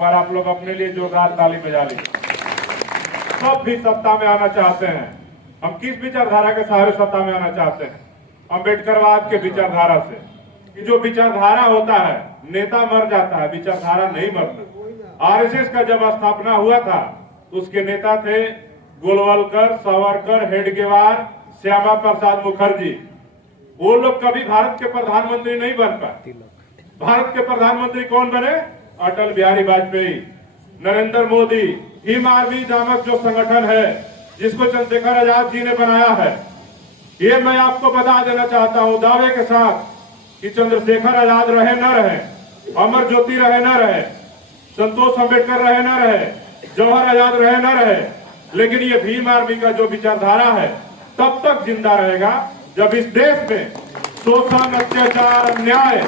पर आप लोग अपने लिए जोरदार ताली बजा ली। सब भी सत्ता में आना चाहते हैं। हम किस विचारधारा के सहारे सत्ता में आना चाहते हैं? अम्बेडकरवाद के विचारधारा से। कि जो विचारधारा होता है, नेता मर जाता है, विचारधारा नहीं मरता। आरएसएस का जब स्थापना हुआ था उसके नेता थे गोलवलकर, सावरकर, हेडगेवार, श्यामा प्रसाद मुखर्जी। वो लोग कभी भारत के प्रधानमंत्री नहीं बन पाए। भारत के प्रधानमंत्री कौन बने? अटल बिहारी वाजपेयी, नरेंद्र मोदी। भीम आर्मी नामक जो संगठन है जिसको चंद्रशेखर आजाद जी ने बनाया है, ये मैं आपको बता देना चाहता हूं दावे के साथ कि चंद्रशेखर आजाद रहे न रहे, अमर ज्योति रहे न रहे, संतोष अम्बेडकर रहे न रहे, जवाहर आजाद रहे न रहे, लेकिन ये भीम आर्मी का जो विचारधारा है तब तक जिंदा रहेगा जब इस देश में शोषण, अत्याचार, अन्याय,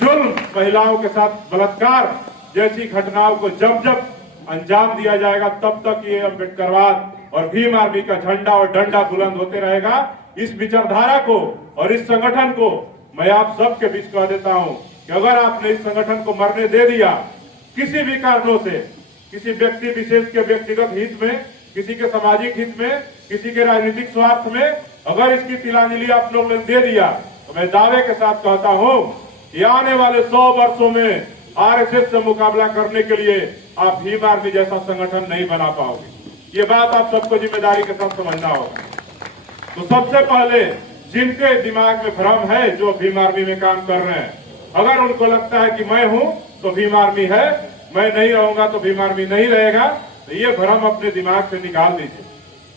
जुल्म, महिलाओं के साथ बलात्कार जैसी घटनाओं को जब जब अंजाम दिया जाएगा तब तक ये अम्बेडकरवाद और भीम आर्मी का झंडा और डंडा बुलंद होते रहेगा। इस विचारधारा को और इस संगठन को मैं आप सबके बीच कह देता हूं कि अगर आपने इस संगठन को मरने दे दिया किसी भी कारणों से, किसी व्यक्ति विशेष के व्यक्तिगत हित में, किसी के सामाजिक हित में, किसी के राजनीतिक स्वार्थ में, अगर इसकी तिलांजलि आप लोगों ने दे दिया तो मैं दावे के साथ कहता हूं कि आने वाले 100 वर्षों में आरएसएस से मुकाबला करने के लिए आप भीम आर्मी जैसा संगठन नहीं बना पाओगे। ये बात आप सबको जिम्मेदारी के साथ समझना होगा। तो सबसे पहले जिनके दिमाग में भ्रम है, जो भीम आर्मी में काम कर रहे हैं, अगर उनको लगता है कि मैं हूं तो भीम आर्मी है, मैं नहीं रहूंगा तो भीम आर्मी नहीं रहेगा, तो ये भ्रम अपने दिमाग से निकाल दीजिए।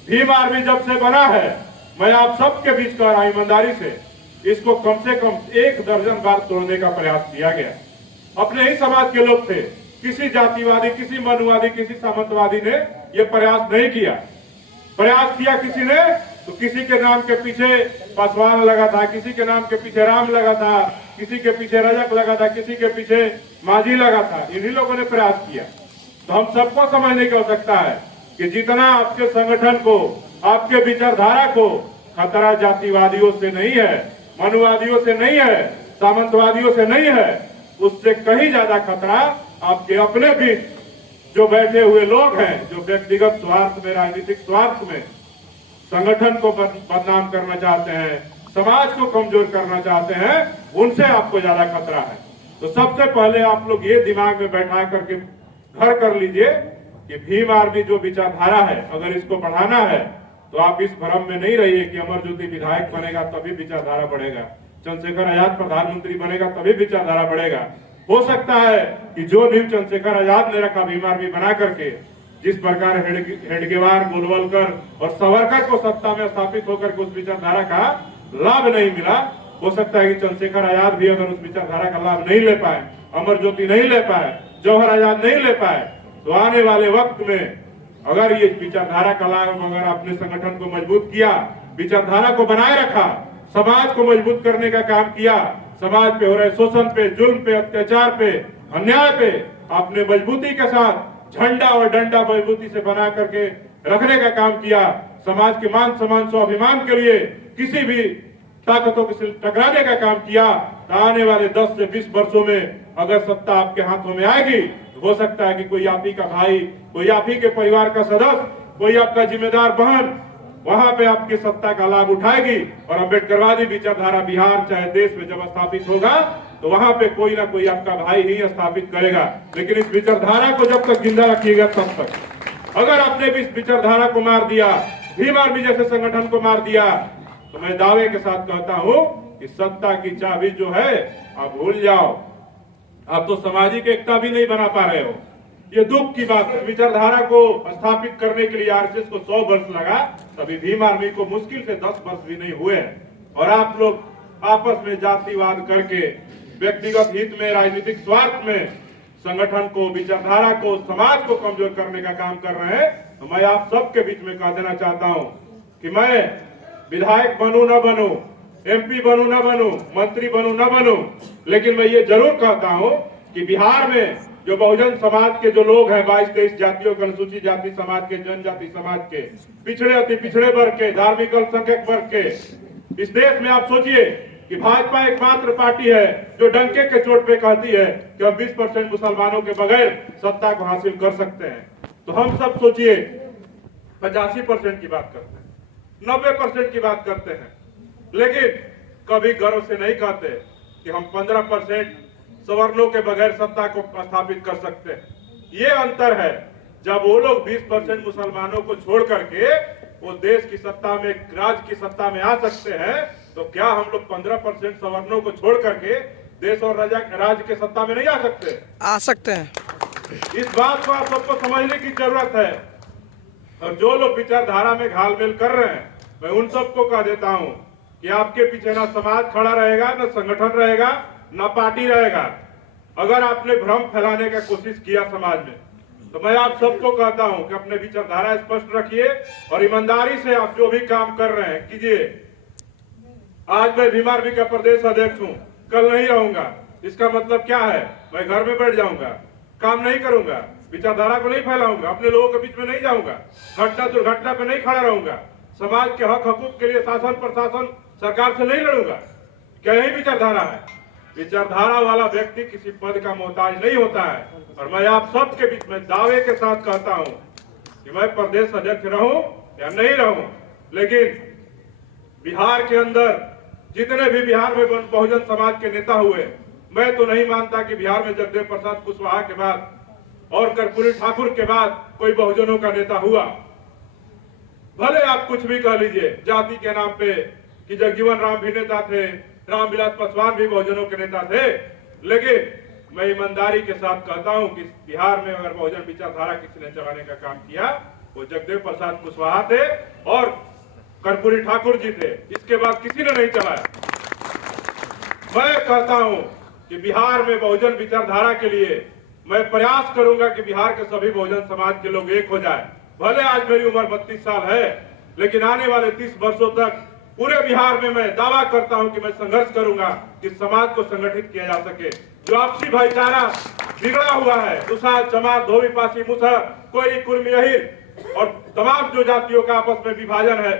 भीम आर्मी जब से बना है, मैं आप सबके बीच कह रहा हूं ईमानदारी से, इसको कम से कम 1 दर्जन बार तोड़ने का प्रयास किया गया। अपने ही समाज के लोग थे, किसी जातिवादी, किसी मनुवादी, किसी सामंतवादी ने यह प्रयास नहीं किया। प्रयास किया किसी ने तो किसी के नाम के पीछे पासवान लगा था, किसी के नाम के पीछे राम लगा था, किसी के पीछे रजक लगा था, किसी के पीछे माझी लगा था। इन्हीं लोगों ने प्रयास किया। तो हम सबको समझने की आवश्यकता है कि जितना आपके संगठन को, आपके विचारधारा को खतरा जातिवादियों से नहीं है, मनुवादियों से नहीं है, सामंतवादियों से नहीं है, उससे कहीं ज्यादा खतरा आपके अपने बीच जो बैठे हुए लोग हैं, जो व्यक्तिगत स्वार्थ में, राजनीतिक स्वार्थ में संगठन को बदनाम करना चाहते हैं, समाज को कमजोर करना चाहते हैं, उनसे आपको ज्यादा खतरा है। तो सबसे पहले आप लोग ये दिमाग में बैठा करके घर कर लीजिए कि भीम आर्मी जो विचारधारा है, अगर इसको बढ़ाना है तो आप इस भ्रम में नहीं रहिए कि अमर ज्योति विधायक बनेगा तभी विचारधारा बढ़ेगा, चंद्रशेखर आजाद प्रधानमंत्री बनेगा तभी विचारधारा बढ़ेगा। हो सकता है कि जो नींव चंद्रशेखर आजाद ने रखा भीम आर्मी बना करके, जिस प्रकार हेडगेवार, गोलवलकर और सावरकर को सत्ता में स्थापित होकर के उस विचारधारा का लाभ नहीं मिला, हो सकता है कि चंद्रशेखर आजाद भी अगर उस विचारधारा का लाभ नहीं ले पाए, अमर ज्योति नहीं ले पाए, जवाहर आजाद नहीं ले पाए, तो आने वाले वक्त में अगर ये विचारधारा का लाभ अगर आपने संगठन को मजबूत किया, विचारधारा को बनाए रखा, समाज को मजबूत करने का काम किया, समाज पे हो रहे शोषण पे, जुल्म पे, अत्याचार पे, अन्याय पे आपने मजबूती के साथ झंडा और डंडा मजबूती से बना करके रखने का काम किया, समाज के मान सम्मान स्वाभिमान के लिए किसी भी ताकतों से टकराने का काम किया, तो आने वाले 10 से 20 वर्षों में अगर सत्ता आपके हाथों में आएगी तो हो सकता है कि कोई आप ही का भाई, कोई आप ही के परिवार का सदस्य, कोई आपका जिम्मेदार बहन वहां पे आपकी सत्ता का लाभ उठाएगी और अम्बेडकरवादी विचारधारा बिहार चाहे देश में जब स्थापित होगा तो वहां पे कोई ना कोई आपका भाई ही स्थापित करेगा। लेकिन इस विचारधारा को जब तक जिंदा रखिएगा तब तक। अगर आपने भी इस विचारधारा को मार दिया, भीम आर्मी जैसे संगठन को मार दिया, तो मैं दावे के साथ कहता हूं कि सत्ता की चाबी जो है आप भूल जाओ। आप तो सामाजिक एकता भी नहीं बना पा रहे हो। ये दुख की बात है। विचारधारा को स्थापित करने के लिए आरएसएस को 100 वर्ष लगा, तभी भीम आर्मी को मुश्किल से 10 वर्ष भी नहीं हुए। और आप लोग आपस में जातिवाद करके, व्यक्तिगत हित में, राजनीतिक स्वार्थ में संगठन को, विचारधारा को, समाज को कमजोर करने का काम कर रहे हैं। तो मैं आप सबके बीच में कह देना चाहता हूं कि मैं विधायक बनूं न बनूं, एमपी बनूं न बनूं, मंत्री बनूं न बनूं, लेकिन मैं ये जरूर कहता हूं कि बिहार में जो बहुजन समाज के जो लोग हैं, 22-23 जातियों के, अनुसूचित जाति समाज के, जनजाति समाज के, पिछड़े अति पिछड़े वर्ग के, धार्मिक अल्पसंख्यक वर्ग के, इस देश में आप सोचिए कि भाजपा एकमात्र पार्टी है जो डंके के चोट पे कहती है कि हम 20% मुसलमानों के बगैर सत्ता को हासिल कर सकते हैं। तो हम सब सोचिए 85% की बात करते हैं, 90% की बात करते हैं, लेकिन कभी गर्व से नहीं कहते कि हम 15% सवर्णों के बगैर सत्ता को स्थापित कर सकते हैं। ये अंतर है। जब वो लोग 20% मुसलमानों को छोड़ करके वो देश की सत्ता में, राज्य की सत्ता में आ सकते हैं, तो क्या हम लोग 15% सवर्णों को छोड़ करके देश और राज्य के सत्ता में नहीं आ सकते? आ सकते हैं। इस बात को आप सबको समझने की जरूरत है। और जो लोग विचारधारा में घालमेल कर रहे हैं, मैं उन सबको कह देता हूं कि आपके पीछे ना समाज खड़ा रहेगा, ना संगठन रहेगा, ना पार्टी रहेगा। अगर आपने भ्रम फैलाने का कोशिश किया समाज में, तो मैं आप सबको कहता हूं कि अपने विचारधारा स्पष्ट रखिए और ईमानदारी से आप जो भी काम कर रहे हैं कीजिए। आज मैं भीम आर्मी का प्रदेश अध्यक्ष हूं, कल नहीं रहूंगा। इसका मतलब क्या है? मैं घर में बैठ जाऊंगा, काम नहीं करूंगा, विचारधारा को नहीं फैलाऊंगा, अपने लोगों के बीच में नहीं जाऊंगा, घटना दुर्घटना पे नहीं खड़ा रहूंगा, समाज के हक हकूक के लिए शासन प्रशासन सरकार से नहीं लड़ूंगा। क्या यही विचारधारा है? विचारधारा वाला व्यक्ति किसी पद का मोहताज नहीं होता है। और मैं आप सबके बीच में दावे के साथ कहता हूं कि मैं प्रदेश अध्यक्ष रहूं या नहीं रहूं, लेकिन बिहार के अंदर जितने भी बिहार में बहुजन समाज के नेता हुए, मैं तो नहीं मानता कि बिहार में जगदेव प्रसाद कुशवाहा के बाद और कर्पूरी ठाकुर के बाद कोई बहुजनों का नेता हुआ। भले आप कुछ भी कह लीजिए जाति के नाम पे कि जगजीवन राम भी नेता थे, रामविलास पासवान भी बहुजनों के नेता थे, लेकिन मैं ईमानदारी के साथ कहता हूं कि बिहार में अगर बहुजन विचारधारा किसी ने चलाने का काम किया वो जगदेव प्रसाद कुशवाहा थे और कर्पूरी ठाकुर जी थे। इसके बाद किसी ने नहीं चलाया। मैं कहता हूं कि बिहार में बहुजन विचारधारा के लिए मैं प्रयास करूंगा कि बिहार के सभी बहुजन समाज के लोग एक हो जाए। भले आज मेरी उम्र 32 साल है, लेकिन आने वाले 30 वर्षों तक पूरे बिहार में मैं दावा करता हूं कि मैं संघर्ष करूंगा कि समाज को संगठित किया जा सके। जो आपसी भाईचारा बिगड़ा हुआ है, दुसाध, चमार, धोबी, पासी, मुसहर, कोई, कुर्मी, अहिर और तमाम जो जातियों का आपस में विभाजन है,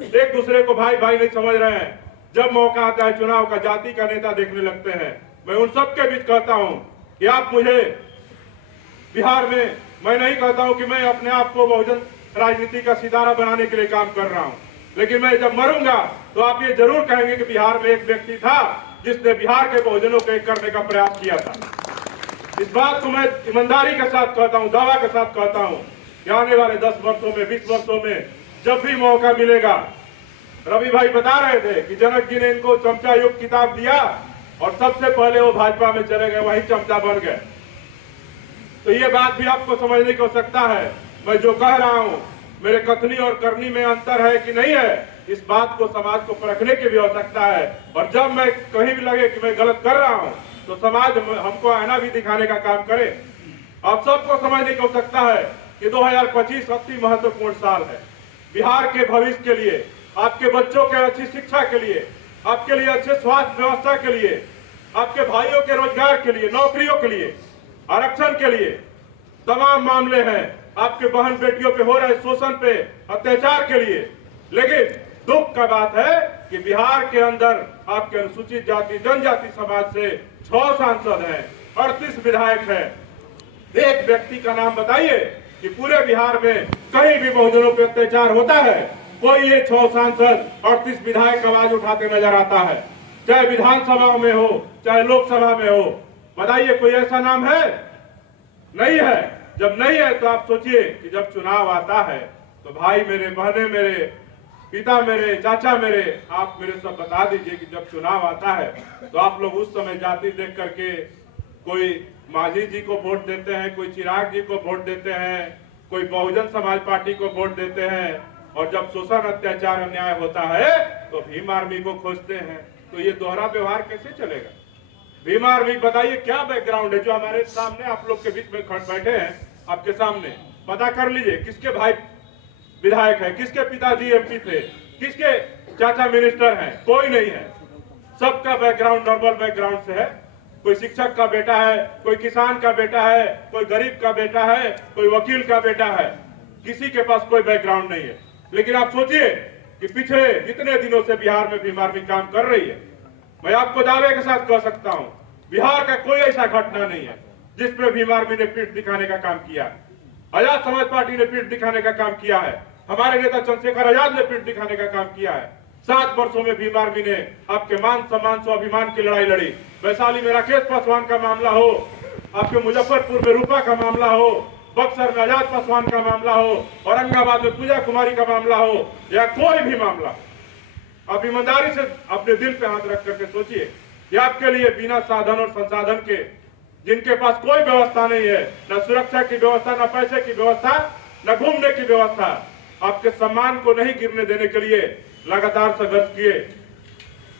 एक दूसरे को भाई भाई नहीं समझ रहे हैं। जब मौका आता है चुनाव का, जाति का नेता देखने लगते हैं। मैं उन सबके बीच कहता हूं कि आप मुझे बिहार में, मैं नहीं कहता हूं कि मैं अपने आप को बहुजन राजनीति का सितारा बनाने के लिए काम कर रहा हूं, लेकिन मैं जब मरूंगा तो आप ये जरूर कहेंगे कि बिहार में एक व्यक्ति था जिसने बिहार के बहुजनों को एक करने का प्रयास किया था। इस बात को मैं ईमानदारी के साथ कहता हूं, दावा के साथ कहता हूं कि आने वाले 10 वर्षों में, 20 वर्षों में जब भी मौका मिलेगा, रवि भाई बता रहे थे कि जनक जी ने इनको चमचा युग किताब दिया और सबसे पहले वो भाजपा में चले गए, वही चमचा बन गए। तो ये बात भी आपको समझने की आवश्यकता है। मैं जो कह रहा हूं मेरे कथनी और करनी में अंतर है कि नहीं है, इस बात को समाज को परखने की भी आवश्यकता है। और जब मैं कहीं भी लगे कि मैं गलत कर रहा हूं तो समाज हमको आईना भी दिखाने का काम करे। आप सबको समझने की आवश्यकता है कि 2025 अति महत्वपूर्ण साल है बिहार के भविष्य के लिए, आपके बच्चों के अच्छी शिक्षा के लिए, आपके लिए अच्छे स्वास्थ्य व्यवस्था के लिए, आपके भाइयों के रोजगार के लिए, नौकरियों के लिए, आरक्षण के लिए तमाम मामले हैं, आपके बहन बेटियों पे हो रहे शोषण पे, अत्याचार के लिए। लेकिन दुख का बात है कि बिहार के अंदर आपके अनुसूचित जाति जनजाति समाज से 6 सांसद हैं, 38 विधायक हैं। एक व्यक्ति का नाम बताइए कि पूरे बिहार में कहीं भी बहुजनों पे अत्याचार होता है, कोई ये 6 सांसद 38 विधायक आवाज उठाते नजर आता है, चाहे विधानसभा में हो चाहे लोकसभा में हो। बताइए कोई ऐसा नाम है? नहीं है। जब नहीं है तो आप सोचिए कि जब चुनाव आता है तो भाई मेरे, बहने मेरे, पिता मेरे, चाचा मेरे, आप मेरे सब बता दीजिए कि जब चुनाव आता है तो आप लोग उस समय जाति देख करके कोई मांझी जी को वोट देते हैं, कोई चिराग जी को वोट देते हैं, कोई बहुजन समाज पार्टी को वोट देते हैं, और जब शोषण अत्याचार अन्याय होता है तो भीम आर्मी को खोजते हैं। तो ये दोहरा व्यवहार कैसे चलेगा? भीम आर्मी, बताइए क्या बैकग्राउंड है? जो हमारे सामने आप लोग के बीच में बैठे हैं, आपके सामने पता कर लीजिए किसके भाई विधायक है, किसके पिताजी एमपी थे, किसके चाचा मिनिस्टर हैं। कोई नहीं है। सबका बैकग्राउंड नॉर्मल बैकग्राउंड से है। कोई शिक्षक का बेटा है, कोई किसान का बेटा है, कोई गरीब का बेटा है, कोई वकील का बेटा है। किसी के पास कोई बैकग्राउंड नहीं है। लेकिन आप सोचिए कि पिछले जितने दिनों से बिहार में भीम आर्मी काम कर रही है, मैं आपको दावे के साथ कह सकता हूं, बिहार का कोई ऐसा घटना नहीं है जिसमें भीम आर्मी ने पीठ दिखाने का काम किया। आजाद समाज पार्टी ने पीठ दिखाने का काम किया है, हमारे नेता चंद्रशेखर आजाद ने पीठ दिखाने का काम किया है। 7 वर्षों में भीम आर्मी ने आपके मान सम्मान स्वाभिमान की लड़ाई लड़ी। वैशाली में राकेश पासवान का मामला हो, आपके मुजफ्फरपुर में रूपा का मामला हो, बक्सर में आजाद पासवान का मामला हो, औरंगाबाद में पूजा कुमारी का मामला हो, या कोई भी मामला, आप ईमानदारी से अपने दिल पे हाथ रख करके सोचिए कि आपके लिए बिना साधन और संसाधन के, जिनके पास कोई व्यवस्था नहीं है, न सुरक्षा की व्यवस्था, न पैसे की व्यवस्था, न घूमने की व्यवस्था, आपके सम्मान को नहीं गिरने देने के लिए लगातार संघर्ष किए।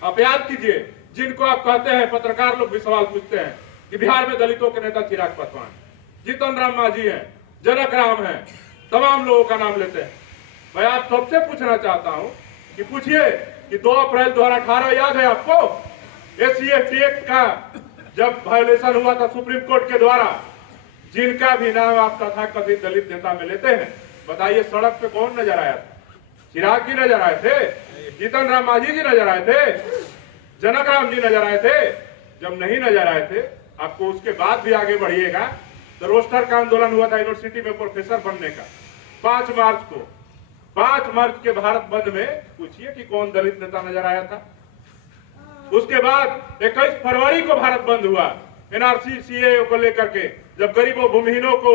आप याद कीजिए, जिनको आप कहते हैं, पत्रकार लोग भी सवाल पूछते हैं कि बिहार में दलितों के नेता चिराग पासवान, जीतन राम मांझी हैं, जनक राम हैं, तमाम लोगों का नाम लेते हैं। मैं आप सबसे पूछना चाहता हूं कि पूछिए कि 2 अप्रैल 2018 याद है आपको, SC/ST एक्ट का जब वायलेशन हुआ था सुप्रीम कोर्ट के द्वारा, जिनका भी नाम आप तथाकथित दलित नेता में लेते हैं, बताइए सड़क पे कौन नजर आया था? चिराग जी नजर आए थे, जीतन राम मांझी जी नजर आए थे, जनक राम जी नजर आए थे? जब नहीं नजर आए थे, आपको उसके बाद भी आगे बढ़िएगा तो रोस्टर का आंदोलन हुआ था यूनिवर्सिटी में प्रोफेसर बनने का 5 मार्च को। 5 मार्च के भारत बंद में पूछिए कि कौन दलित नेता नजर आया था? उसके बाद 21 फरवरी को भारत बंद हुआ NRC CAA को लेकर के, जब गरीबों, भूमिहीनों को,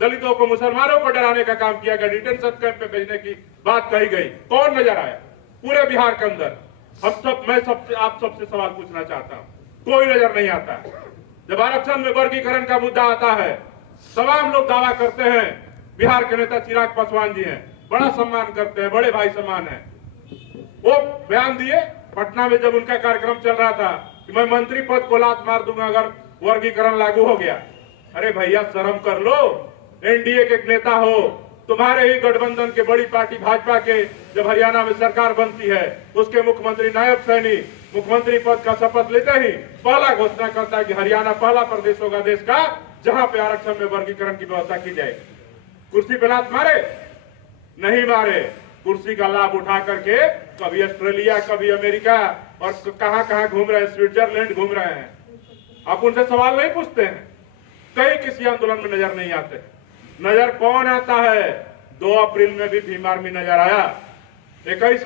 दलितों को, मुसलमानों को डराने का काम किया गया, डिटेंशन कैंप पे भेजने की बात कही गई, कौन नजर आया पूरे बिहार के अंदर? मैं आप सबसे सवाल पूछना चाहता हूं, कोई नजर नहीं आता। जब आरक्षण में वर्गीकरण का मुद्दा आता है, तमाम लोग दावा करते हैं बिहार के नेता चिराग पासवान जी हैं, बड़ा सम्मान करते हैं, बड़े भाई समान है। वो बयान दिए पटना में जब उनका कार्यक्रम चल रहा था कि मैं मंत्री पद को लात मार दूंगा अगर वर्गीकरण लागू हो गया। अरे भैया शर्म कर लो, NDA के नेता हो, तुम्हारे ही गठबंधन के बड़ी पार्टी भाजपा के जब हरियाणा में सरकार बनती है, उसके मुख्यमंत्री नायब सैनी मुख्यमंत्री पद का शपथ लेते ही पहला घोषणा करता है कि हरियाणा पहला प्रदेश होगा देश का जहां पे आरक्षण में वर्गीकरण की व्यवस्था की जाए। कुर्सी पे लात मारे? नहीं मारे। कुर्सी का लाभ उठा करके कभी ऑस्ट्रेलिया, कभी अमेरिका और कहां घूम रहे हैं, स्विट्जरलैंड घूम रहे हैं। आप उनसे सवाल नहीं पूछते हैं, कहीं किसी आंदोलन में नजर नहीं आते। नजर कौन आता है? 2 अप्रैल में भी भीम आर्मी नजर आया, 21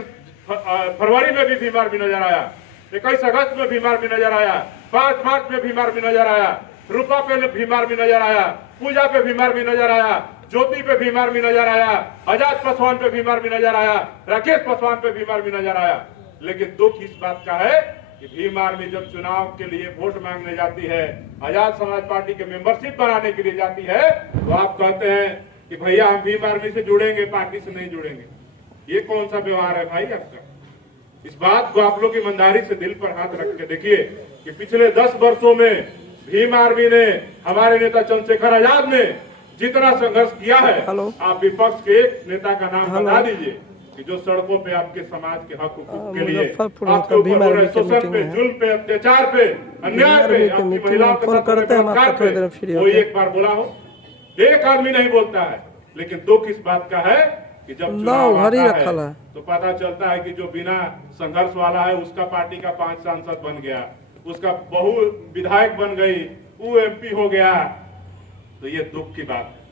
फरवरी में भी भीम आर्मी नजर आया, 21 अगस्त में भीम आर्मी नजर आया, 5 मार्च में भीम आर्मी नजर आया, रूपा पे भीम आर्मी नजर आया, पूजा पे भीम आर्मी नजर आया, ज्योति पे भीम आर्मी नजर आया, आजाद पासवान पे भीम आर्मी नजर आया, राकेश पासवान पे भीम आर्मी नजर आया। लेकिन दुख इस बात का है कि भीम आर्मी जब चुनाव के लिए वोट मांगने जाती है, आजाद समाज पार्टी के मेंबरशिप बनाने के लिए जाती है, तो आप कहते हैं कि भैया हम भीम आर्मी से जुड़ेंगे, पार्टी से नहीं जुड़ेंगे। ये कौन सा व्यवहार है भाई आपका? इस बात को आप लोग ईमानदारी से दिल पर हाथ रख के देखिए कि पिछले 10 वर्षों में भीम आर्मी ने, हमारे नेता चंद्रशेखर आजाद ने जितना संघर्ष किया है, आप विपक्ष के नेता का नाम बता दीजिए कि जो सड़कों पे आपके समाज के हक हुकूक के लिए, आपके ऊपर हो रहे शोषण पे, जुल्म पे, अत्याचार पे, अन्याय पे, आपकी महिलाओं के साथ बलात्कार पे कोई एक बार बोला हो? एक आदमी नहीं बोलता है। लेकिन दुख इस बात का है कि जब चुनाव आता है तो पता चलता है कि जो बिना संघर्ष वाला है उसका पार्टी का 5 सांसद बन गया, उसका बहू विधायक बन गई, वो MP हो गया। तो ये दुख की बात है।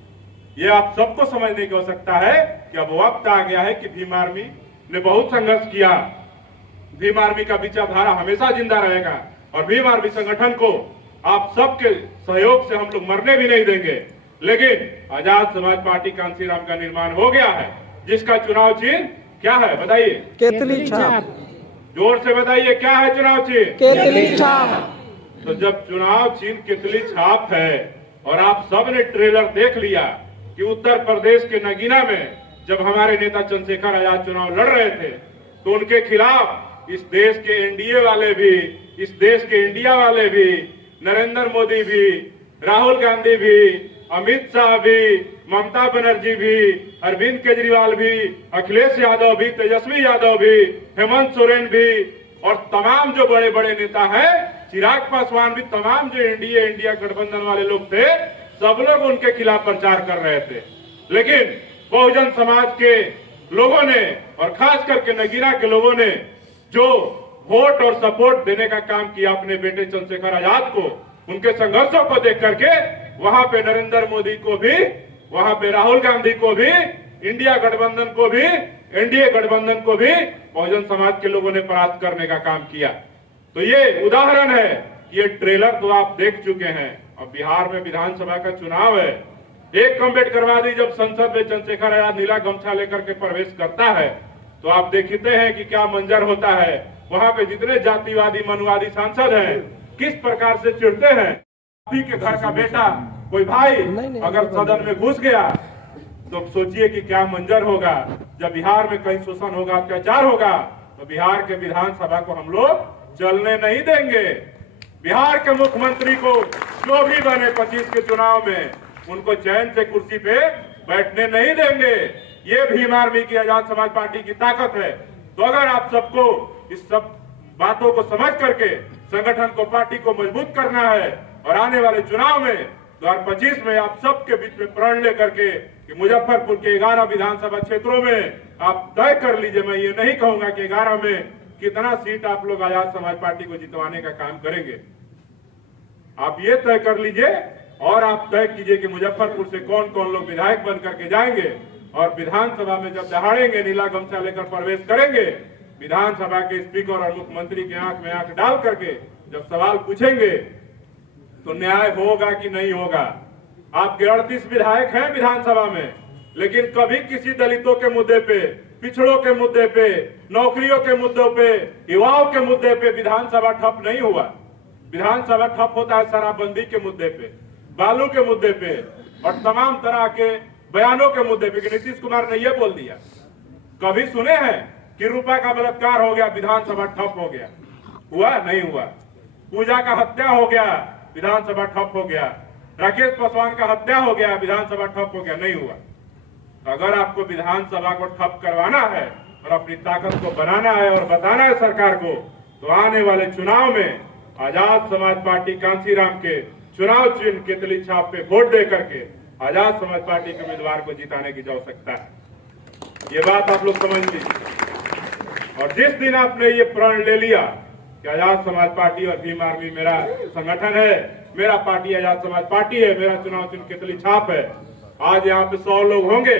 ये आप सबको समझने की आवश्यकता है कि अब वक्त आ गया है कि भीम आर्मी ने बहुत संघर्ष किया। भीम आर्मी का विचारधारा हमेशा जिंदा रहेगा और भीम आर्मी संगठन को आप सबके सहयोग से हम लोग मरने भी नहीं देंगे। लेकिन आजाद समाज पार्टी कांसीराम का निर्माण हो गया है, जिसका चुनाव चिन्ह क्या है बताइए? केतली छाप। जोर से बताइए, क्या है चुनाव चिन्ह? केतली छाप। तो जब चुनाव चिन्ह केतली छाप है और आप सब ने ट्रेलर देख लिया कि उत्तर प्रदेश के नगीना में जब हमारे नेता चंद्रशेखर आजाद चुनाव लड़ रहे थे तो उनके खिलाफ इस देश के NDA वाले भी, इस देश के इंडिया वाले भी, नरेंद्र मोदी भी, राहुल गांधी भी, अमित शाह भी, ममता बनर्जी भी, अरविंद केजरीवाल भी, अखिलेश यादव भी, तेजस्वी यादव भी, हेमंत सोरेन भी और तमाम जो बड़े बड़े नेता हैं, चिराग पासवान भी, तमाम जो इंडिया गठबंधन वाले लोग थे, सब लोग उनके खिलाफ प्रचार कर रहे थे। लेकिन बहुजन समाज के लोगों ने और खास करके नगीना के लोगों ने जो वोट और सपोर्ट देने का काम किया अपने बेटे चंद्रशेखर आजाद को, उनके संघर्षों को देख करके वहां पे नरेंद्र मोदी को भी, वहां पे राहुल गांधी को भी, इंडिया गठबंधन को भी, एनडीए गठबंधन को भी बहुजन समाज के लोगों ने परास्त करने का काम किया। तो ये उदाहरण है, ये ट्रेलर तो आप देख चुके हैं। अब बिहार में विधानसभा का चुनाव है, एक अम्बेडकरवादी जब संसद में चंद्रशेखर आजाद नीला गमछा लेकर के प्रवेश करता है तो आप देखते हैं कि क्या मंजर होता है। वहां पे जितने जातिवादी मनुवादी सांसद हैं किस प्रकार से चिढ़ते हैं। आप ही के घर का बेटा कोई भाई अगर सदन में घुस गया तो सोचिए कि क्या मंजर होगा। जब बिहार में कहीं शोषण होगा, अत्याचार होगा, तो बिहार के विधानसभा को हम लोग चलने नहीं देंगे। बिहार के मुख्यमंत्री को जो भी बने 25 के चुनाव में, उनको चैन से कुर्सी पे बैठने नहीं देंगे। ये भीम आर्मी की आजाद समाज पार्टी की ताकत है। तो अगर आप सबको इस सब बातों को समझ करके संगठन को, पार्टी को मजबूत करना है और आने वाले चुनाव में 2025 में आप सबके बीच में प्रण लेकर के कि मुजफ्फरपुर के 11 विधानसभा क्षेत्रों में आप तय कर लीजिए। मैं ये नहीं कहूंगा कि 11 में कितना सीट आप लोग आजाद समाज पार्टी को जितवाने का काम करेंगे, आप ये तय कर लीजिए और आप तय कीजिए कि मुजफ्फरपुर से कौन कौन लोग विधायक बन करके जाएंगे और विधानसभा में जब दहाड़ेंगे, नीला गमछा लेकर प्रवेश करेंगे, विधानसभा के स्पीकर और मुख्यमंत्री के आंख में आंख डाल करके जब सवाल पूछेंगे तो न्याय होगा कि नहीं होगा। आपके 38 विधायक हैं विधानसभा में, लेकिन कभी किसी दलितों के मुद्दे पे, पिछड़ों के मुद्दे पे, नौकरियों के मुद्दों पे, युवाओं के मुद्दे पे विधानसभा ठप नहीं हुआ। विधानसभा ठप होता है शराबबंदी के मुद्दे पे, बालू के मुद्दे पे और तमाम तरह के बयानों के मुद्दे पे। नीतीश कुमार ने यह बोल दिया, कभी सुने हैं कि रुपए का बलात्कार हो गया, विधानसभा ठप हो गया? हुआ? नहीं हुआ। पूजा का हत्या हो गया, विधानसभा ठप हो गया। राकेश पासवान का हत्या हो गया, विधानसभा ठप हो गया? नहीं हुआ। अगर आपको विधानसभा को ठप करवाना है और अपनी ताकत को बनाना है और बताना है सरकार को, तो आने वाले चुनाव में आजाद समाज पार्टी कांसीराम के चुनाव चिन्ह केतली छाप पे वोट दे करके आजाद समाज पार्टी के उम्मीदवार को जिताने की आवश्यकता है। ये बात आप लोग समझ लीजिए। और जिस दिन आपने ये प्रण ले लिया कि आजाद समाज पार्टी और भीम आर्मी मेरा संगठन है, मेरा पार्टी आजाद समाज पार्टी है, मेरा चुनाव चिन्ह केतली छाप है, आज यहाँ पे 100 लोग होंगे।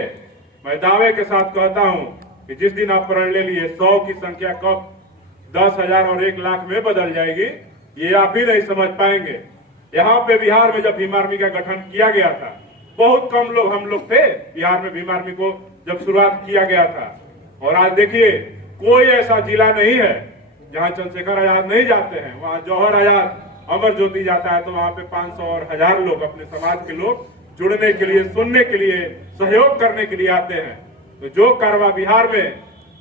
मैं दावे के साथ कहता हूँ कि जिस दिन आप प्रण ले लिए 100 की संख्या कब 10,000 और 1 लाख में बदल जाएगी, ये आप ही नहीं समझ पाएंगे। यहाँ पे बिहार में जब भीम आर्मी का गठन किया गया था, बहुत कम लोग हम लोग थे बिहार में भीम आर्मी को जब शुरुआत किया गया था। और आज देखिए कोई ऐसा जिला नहीं है जहाँ चंद्रशेखर आजाद नहीं जाते हैं। वहाँ जौहर आजाद, अमर ज्योति जाता है तो वहाँ पे 500 और 1000 लोग अपने समाज के लोग जुड़ने के लिए, सुनने के लिए, सहयोग करने के लिए आते हैं। तो जो कारवा बिहार में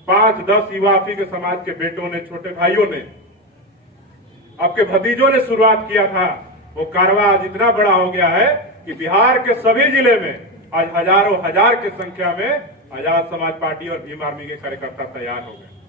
5-10 युवा आप ही के समाज के बेटों ने, छोटे भाइयों ने, आपके भतीजों ने शुरुआत किया था, वो कारवा आज इतना बड़ा हो गया है कि बिहार के सभी जिले में आज हजारों हजार की संख्या में आजाद समाज पार्टी और भीम आर्मी के कार्यकर्ता तैयार हो गए।